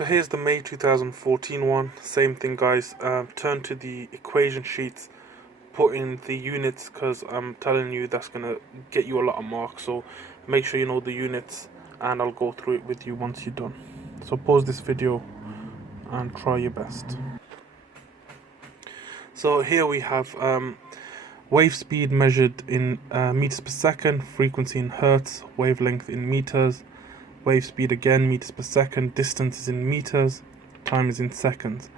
So here's the May 2014 one. Same thing, guys. Turn to the equation sheets, put in the units, because I'm telling you that's gonna get you a lot of marks. So make sure you know the units, and I'll go through it with you once you're done. So pause this video and try your best. So here we have wave speed measured in meters per second, frequency in hertz, wavelength in meters, wave speed again, meters per second, distance is in meters, time is in seconds.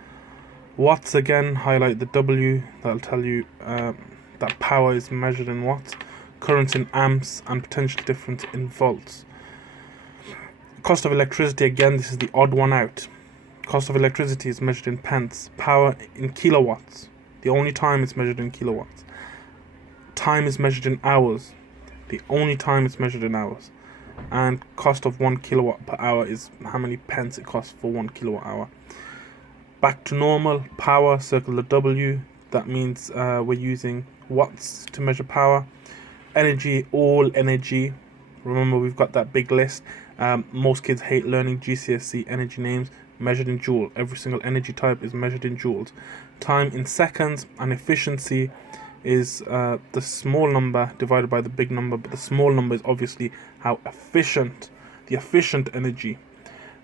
Watts again, highlight the W, that'll tell you that power is measured in watts, current in amps, and potential difference in volts. Cost of electricity again, this is the odd one out. Cost of electricity is measured in pence, power in kilowatts, the only time it's measured in kilowatts. Time is measured in hours, the only time it's measured in hours. And cost of 1 kilowatt per hour is how many pence it costs for 1 kilowatt hour. Back to normal, power, circle the W, that means we're using watts to measure power. Energy, all energy, remember we've got that big list. Most kids hate learning GCSE energy names, measured in joule. Every single energy type is measured in joules. Time in seconds, and efficiency is the small number divided by the big number, but the small number is obviously how efficient, the efficient energy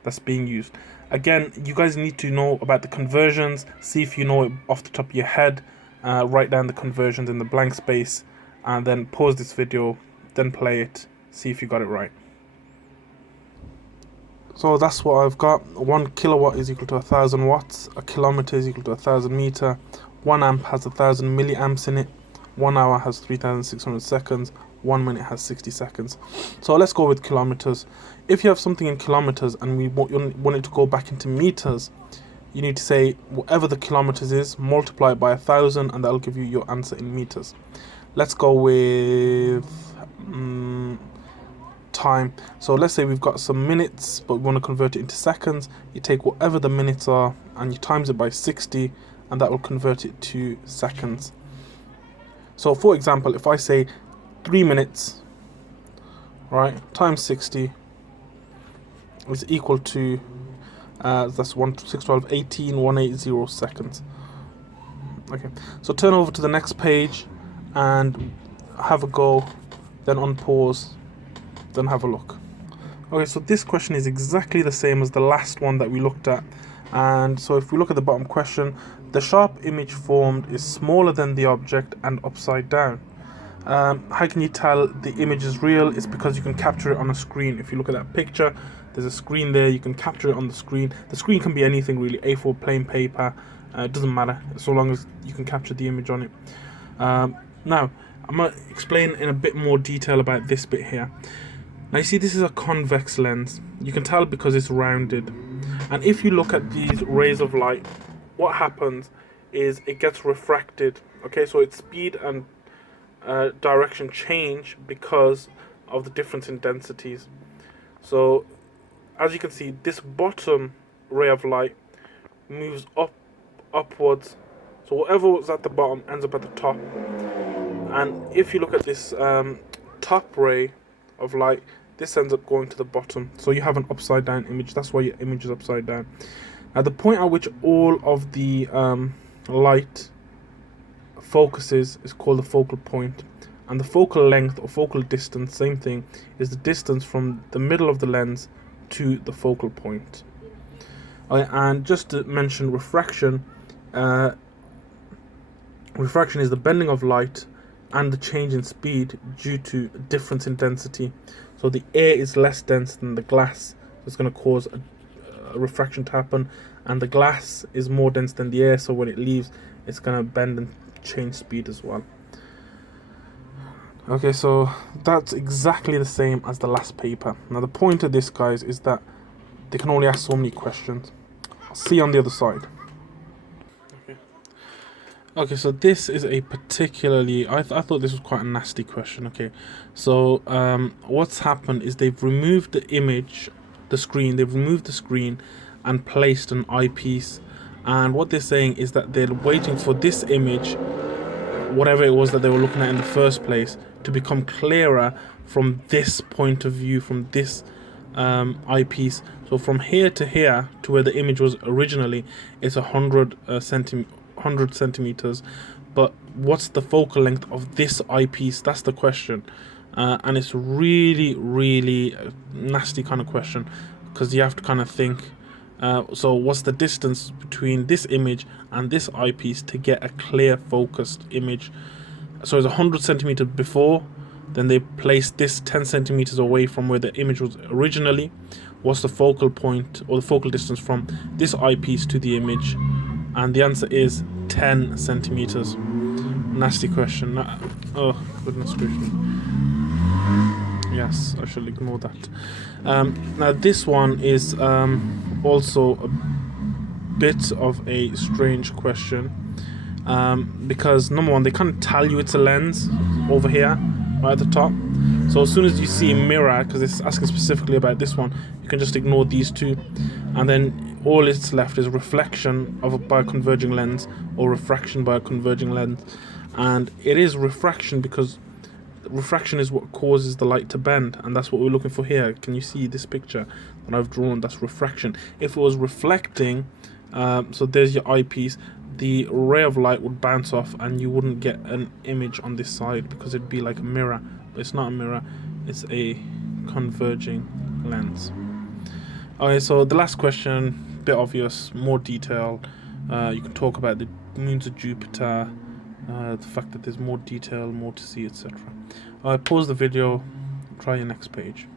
that's being used. Again, you guys need to know about the conversions, see if you know it off the top of your head, write down the conversions in the blank space, and then pause this video, then play it, see if you got it right. So that's what I've got. 1 kilowatt is equal to 1,000 watts, a kilometer is equal to 1,000 meter, 1 amp has 1,000 milliamps in it, 1 hour has 3,600 seconds, 1 minute has 60 seconds. So let's go with kilometers. If you have something in kilometers and you want it to go back into meters, you need to say whatever the kilometers is, multiply it by 1,000, and that'll give you your answer in meters. Let's go with time. So let's say we've got some minutes, but we want to convert it into seconds. You take whatever the minutes are and you times it by 60, and that will convert it to seconds. So for example, if I say 3 minutes, right, times 60 is equal to that's 1, 6, 12, 18, 180 seconds. Okay, so turn over to the next page and have a go, then unpause, then have a look. Okay, so this question is exactly the same as the last one that we looked at. And so if we look at the bottom question, the sharp image formed is smaller than the object and upside down. How can you tell the image is real? It's because you can capture it on a screen. If you look at that picture, there's a screen there, you can capture it on the screen. The screen can be anything really, A4 plain paper, it doesn't matter, so long as you can capture the image on it. Now, I'm going to explain in a bit more detail about this bit here. Now you see this is a convex lens. You can tell because it's rounded. And if you look at these rays of light, what happens is it gets refracted. Okay, so its speed and direction change because of the difference in densities. So as you can see, this bottom ray of light moves upwards. So whatever was at the bottom ends up at the top. And if you look at this top ray of light, this ends up going to the bottom. So you have an upside down image. That's why your image is upside down. Now the point at which all of the light focuses is called the focal point. And the focal length or focal distance, same thing, is the distance from the middle of the lens to the focal point. And just to mention refraction, refraction is the bending of light and the change in speed due to difference in density. So the air is less dense than the glass, so it's going to cause a refraction to happen, and the glass is more dense than the air, so when it leaves, it's going to bend and change speed as well. Okay, so that's exactly the same as the last paper. Now the point of this, guys, is that they can only ask so many questions. I'll see you on the other side. Okay, so this is a particularly, I thought this was quite a nasty question. Okay, so what's happened is they've removed the image, they've removed the screen and placed an eyepiece. And what they're saying is that they're waiting for this image, whatever it was that they were looking at in the first place, to become clearer from this point of view, from this eyepiece. So from here to here, to where the image was originally, it's 100 centimeters. But what's the focal length of this eyepiece? That's the question. And it's really a nasty kind of question, because you have to kind of think, so what's the distance between this image and this eyepiece to get a clear focused image? So it's 100 centimeters before, then they placed this 10 centimeters away from where the image was originally. What's the focal point or the focal distance from this eyepiece to the image? And the answer is 10 centimeters. Nasty question. Oh, goodness gracious. Yes, I shall ignore that. Now this one is also a bit of a strange question, because number one, they can't tell you it's a lens over here right at the top. So as soon as you see a mirror, because it's asking specifically about this one, you can just ignore these two, and then all it's left is reflection by a converging lens or refraction by a converging lens. And it is refraction because refraction is what causes the light to bend, and that's what we're looking for here. Can you see this picture that I've drawn? That's refraction. If it was reflecting, so there's your eyepiece, the ray of light would bounce off and you wouldn't get an image on this side because it'd be like a mirror. But it's not a mirror, it's a converging lens. Okay, so the last question, bit obvious, more detail. You can talk about the moons of Jupiter, the fact that there's more detail, more to see, etc. Pause the video, try your next page.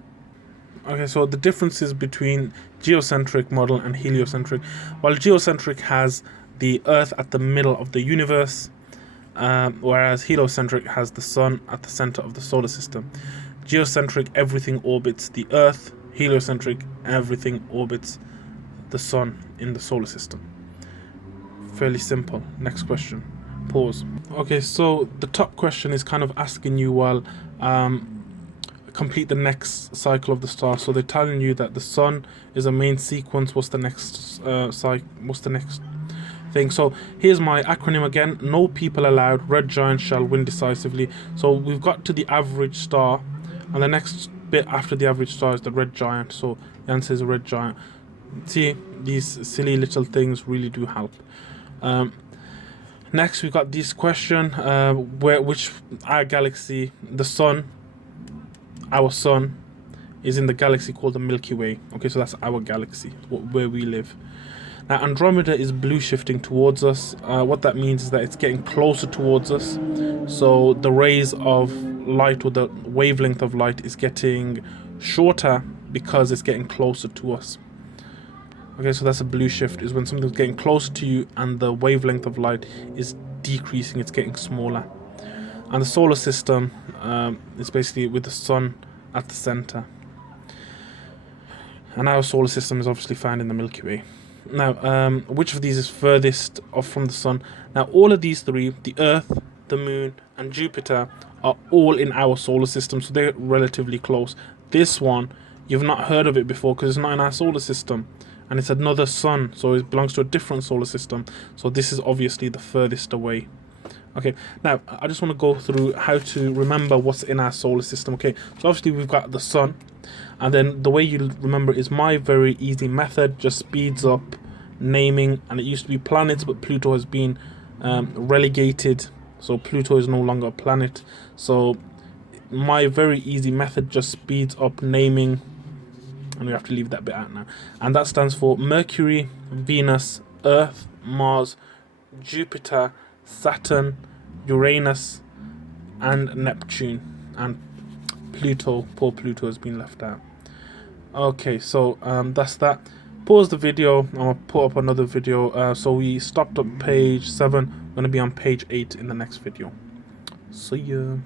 Okay, so the differences between geocentric model and heliocentric. While geocentric has the Earth at the middle of the universe, whereas heliocentric has the Sun at the center of the solar system. Geocentric, everything orbits the Earth. Heliocentric, everything orbits the Sun in the solar system. Fairly simple. Next question. Pause. Okay, so the top question is kind of asking you, well, complete the next cycle of the star. So they're telling you that the Sun is a main sequence. What's the next what's the next thing? So here's my acronym again. No people allowed. Red giant shall win decisively. So we've got to the average star, and the next bit after the average star is the red giant. So the answer is a red giant. See, these silly little things really do help. Next, we've got this question: which our galaxy, the Sun, our Sun, is in the galaxy called the Milky Way. Okay, so that's our galaxy, where we live. Now, Andromeda is blue shifting towards us. What that means is that it's getting closer towards us. So the rays of light, or the wavelength of light, is getting shorter because it's getting closer to us. Okay, so that's a blue shift, is when something's getting closer to you and the wavelength of light is decreasing, it's getting smaller. And the solar system is basically with the Sun at the center. And our solar system is obviously found in the Milky Way. Now, which of these is furthest off from the Sun? Now, all of these three, the Earth, the Moon, and Jupiter, are all in our solar system, so they're relatively close. This one, you've not heard of it before because it's not in our solar system, and it's another sun, so it belongs to a different solar system. So this is obviously the furthest away. Okay, now I just want to go through how to remember what's in our solar system. Okay, so obviously we've got the Sun, and then the way you remember is my very easy method, just speeds up naming. And it used to be planets, but Pluto has been relegated, so Pluto is no longer a planet. So my very easy method just speeds up naming, and we have to leave that bit out now. And that stands for Mercury, Venus, Earth, Mars, Jupiter, Saturn, Uranus, and Neptune. And Pluto, poor Pluto, has been left out. Okay, so that's that. Pause the video. I'm going to put up another video. So we stopped at page 7. We're going to be on page 8 in the next video. See ya.